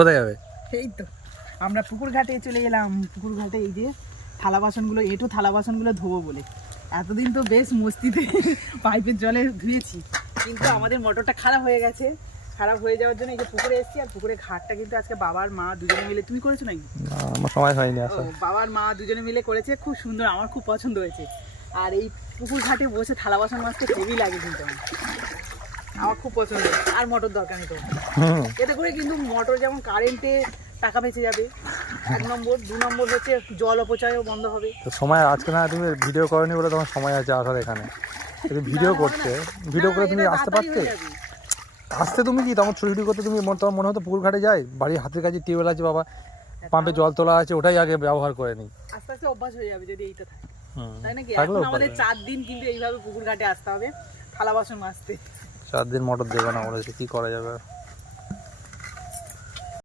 কোথায় যাবে? এই তো আমরা পুকুর ঘাটে চলে এলাম। পুকুর ঘাটে এই যে থালা বাসনগুলো, একটু থালা বাসনগুলো ধোবো বলে। এতদিন তো বেশ মস্তিতে পাইপের জলে ধুয়েছি, কিন্তু আমাদের মোটরটা খারাপ হয়ে গেছে। খারাপ হয়ে যাওয়ার জন্য এই যে পুকুরে এসেছি। আর পুকুরের ঘাটটা কিন্তু আজকে বাবার মা দুজনে মিলে, তুমি করেছো নাকি? আমার সময় হয়নি আসলে। বাবার মা দুজনে মিলে করেছে, খুব সুন্দর, আমার খুব পছন্দ হয়েছে। আর এই পুকুর ঘাটে বসে থালা বাসন মাজতে হেভি লাগে, কিন্তু আমার খুব পছন্দ। আর মোটর দরকার নেই তোমার, এতে করে কিন্তু মোটর যেমন কারেন্টে টাকা বেঁচে যাবে 1 নম্বর, 2 নম্বর হচ্ছে জল অপচয়ও বন্ধ হবে। তো সময় আজকে না তুমি ভিডিও করনি বলে তোমার সময় আছে আসার এখানে। তুমি ভিডিও করতে, ভিডিও করে তুমি আসতে পারতে। আসতে তুমি কি তোমার ছুটি করতে, তুমি তোমার মনে হতো পুকুর ঘাটে যাই, বাড়ির হাতের কাছে টিউবওয়েল আছে, বাবা পাম্পে জল তোলা আছে, ওটাই আগে ব্যবহার করে নিই। আস্তে আস্তে অভ্যাস হয়ে যাবে যদি এইটা থাকে, তাই নাকি? থাকলেও এখন আমাদের 4 দিন কিন্তু এইভাবে পুকুর ঘাটে আসতে হবে থালা বাসন মাজতে। 4 দিন মোটর দেবে না বলেছে, কি করা যাবে।